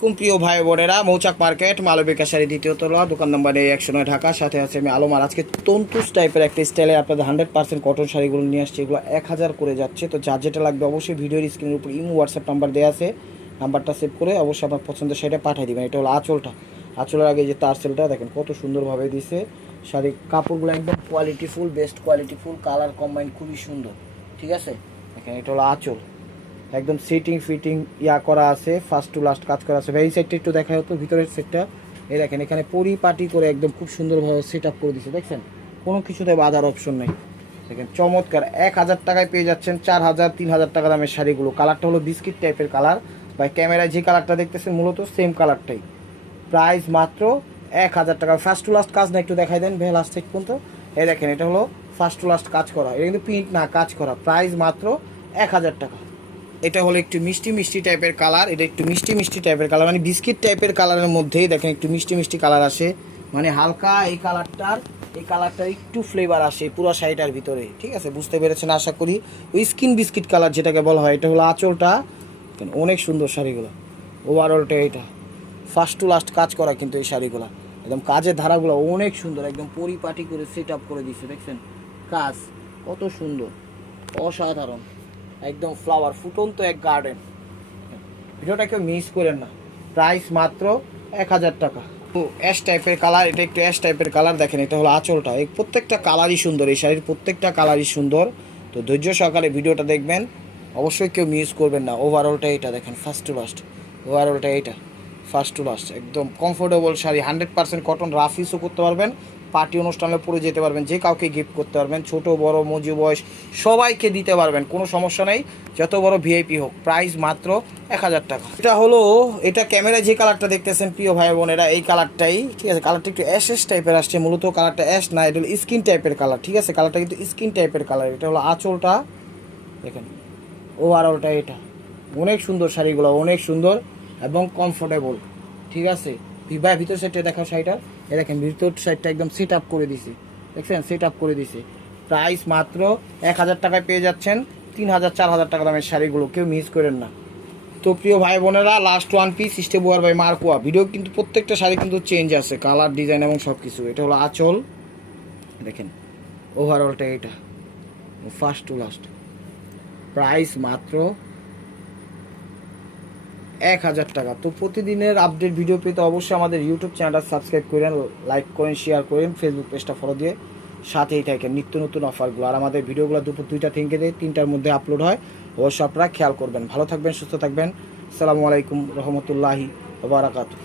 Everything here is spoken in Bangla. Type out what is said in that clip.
প্রিয় ভাই বোনেরা, মৌচাক মার্কেট মালবিকা শাড়ি দ্বিতীয় তলা, দোকান নম্বর 109 ঢাকা। সাথে আছে আমি আলম। আর আজকে তন্তুস টাইপের একটা স্টাইলে আপনাদের 100% কটন শাড়িগুলো নিয়ে আসছে। এগুলো 1000 করে যাচ্ছে। তো যার যেটা লাগবে অবশ্যই ভিডিওর স্ক্রিনের উপর ইমো হোয়াটসঅ্যাপ নাম্বার দেওয়া আছে, নাম্বারটা সেভ করে অবশ্যই আপনার পছন্দের শাড়িটা পাঠিয়ে দেবেন। এটা হলো আঁচলটা। আঁচলের আগে যে টার্সেলটা দেখেন কত সুন্দরভাবে দিছে। শাড়ির কাপড়গুলো একদম কোয়ালিটিফুল, বেস্ট কোয়ালিটিফুল, কালার কম্বাইন খুবই সুন্দর। ঠিক আছে, দেখেন এটা হলো আঁচল, একদম সিটিং ফিটিং করা আছে, ফার্স্ট টু লাস্ট কাজ করা আছে। এই সাইডটা একটু দেখা হতো, ভিতরের সেটটা এই দেখেন, এখানে পরিপাটি করে একদম খুব সুন্দরভাবে সেট আপ করে দিচ্ছে। দেখছেন কোনো কিছুতে বাধার অপশন নেই। দেখেন চমৎকার। 1000 টাকায় পেয়ে যাচ্ছেন 4000 3000 টাকা দামের শাড়িগুলো। কালারটা হলো বিস্কিট টাইপের কালার, বা ক্যামেরায় যে কালারটা দেখতেছেন মূলত সেম কালারটাই। প্রাইস মাত্র 1000 টাকা। ফার্স্ট টু লাস্ট কাজ না, একটু দেখাই দেন ভাই লাস্ট থেকে পর্যন্ত। এই দেখেন এটা হলো ফার্স্ট টু লাস্ট কাজ করা, এটা কিন্তু প্রিন্ট না, কাজ করা। প্রাইস মাত্র 1000 টাকা। এটা হলো একটু মিষ্টি মিষ্টি টাইপের কালার, এটা একটু মিষ্টি মিষ্টি টাইপের কালার, মানে বিস্কিট টাইপের কালারের মধ্যেই দেখেন একটু মিষ্টি মিষ্টি কালার আসে, মানে হালকা এই কালারটার একটু ফ্লেভার আসে পুরো শাড়িটার ভিতরে। ঠিক আছে, বুঝতে পেরেছেন আশা করি। ওই স্কিন বিস্কিট কালার যেটাকে বলা হয়। এটা হলো আঁচলটা, অনেক সুন্দর শাড়িগুলো। ওভারঅলটা এটা ফার্স্ট টু লাস্ট কাজ করা, কিন্তু এই শাড়িগুলো একদম কাজের ধারাগুলো অনেক সুন্দর, একদম পরিপাটি করে সেট আপ করে দিচ্ছে। দেখছেন কাজ কত সুন্দর, অসাধারণ, একদম ফ্লাওয়ার ফুটন্ত এক গার্ডেন। ভিডিওটা কেউ মিস করেন না। প্রাইস মাত্র 1000 টাকা। তো অ্যাশ টাইপের কালার, এটা একটু অ্যাশ টাইপের কালার। দেখেন এটা হলো আঁচলটা, এই প্রত্যেকটা কালারই সুন্দর, এই শাড়ির প্রত্যেকটা কালারই সুন্দর। তো ধৈর্য সহকারে ভিডিওটা দেখবেন, অবশ্যই কেউ মিস করবেন না। ওভারঅলটা এটা দেখেন ফার্স্ট টু লাস্ট, ওভারঅলটা এইটা ফার্স্ট টু লাস্ট একদম কমফোর্টেবল শাড়ি, 100% কটন। রাফ ইউজও করতে পারবেন, পার্টি অনুষ্ঠানে পরে যেতে পারবেন, যে কাউকে গিফট করতে পারবেন, ছোট বড় মজু বয়স সবাইকে দিতে পারবেন, কোনো সমস্যা নেই, যত বড় ভিআইপি হোক। প্রাইস মাত্র 1000 টাকা। এটা হলো, এটা ক্যামেরায় যে কালারটা দেখতেছেন প্রিয় ভাই বোনেরা, এই কালারটাই। ঠিক আছে, কালারটা একটু অ্যাশ টাইপের আসছে, মূলত কালারটা অ্যাশ না, এটা হলো স্কিন টাইপের কালার। ঠিক আছে, কালারটা কিন্তু স্কিন টাইপের কালার। এটা হলো আঁচলটা, দেখেন ওভারঅলটা এটা অনেক সুন্দর। শাড়িগুলো অনেক সুন্দর এবং কমফোর্টেবল। ঠিক আছে, ভাই ভিতর সাইডটা দেখাও শাড়িটা। এ দেখেন ভিতর সাইডটা একদম সেট আপ করে দিছে, দেখছেন সেট আপ করে দিছে। প্রাইস মাত্র 1000 টাকায় পেয়ে যাচ্ছেন 3000 4000 টাকা দামের শাড়িগুলো, কেউ মিস করেন না। তো প্রিয় ভাই বোনেরা, লাস্ট ওয়ান পিস স্টেবোয়ার বাই মার্কোয়া। ভিডিও কিন্তু প্রত্যেকটা শাড়ি কিন্তু চেঞ্জ আছে, কালার ডিজাইন এবং সব কিছু। এটা হলো আঁচল, দেখেন ওভারঅলটা এটা ফার্স্ট টু লাস্ট। প্রাইস মাত্র 1000 টাকা। তো প্রতিদিনের আপডেট ভিডিও পেতে অবশ্যই আমাদের ইউটিউব চ্যানেলটা সাবস্ক্রাইব করেন, লাইক করেন, শেয়ার করেন, ফেসবুক পেজটা ফলো দিয়ে সাথেই থাকেন নিত্য নতুন অফারগুলো। আর আমাদের ভিডিওগুলো দুপুর 2টা থেকে 3টার মধ্যে আপলোড হয়, অবশ্যই আপনারা খেয়াল করবেন। ভালো থাকবেন, সুস্থ থাকবেন। আসসালামু আলাইকুম রহমতুল্লাহি ওয়া বারাকাতুহু।